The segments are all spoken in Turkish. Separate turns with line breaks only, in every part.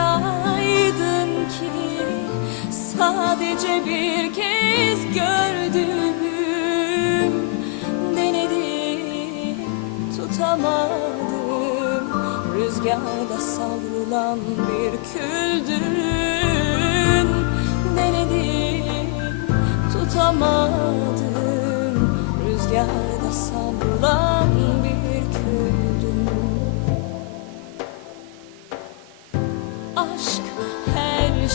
anlayaydın ki Sadece bir kez gördüm. Denedim tutamadım. Rüzgarda savrulan bir küldün Denedim tutamadım.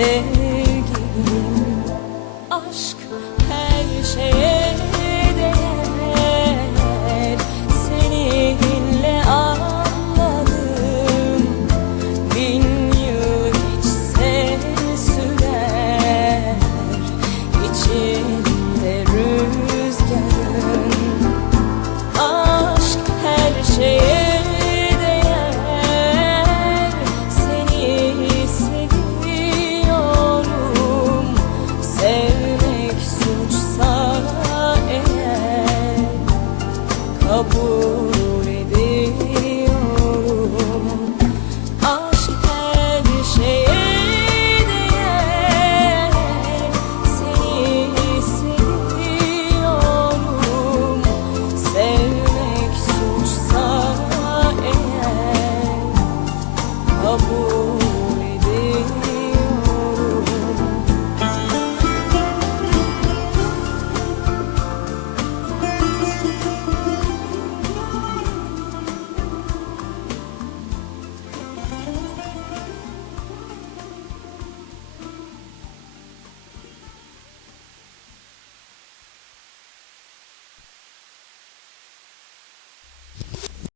hey. amor.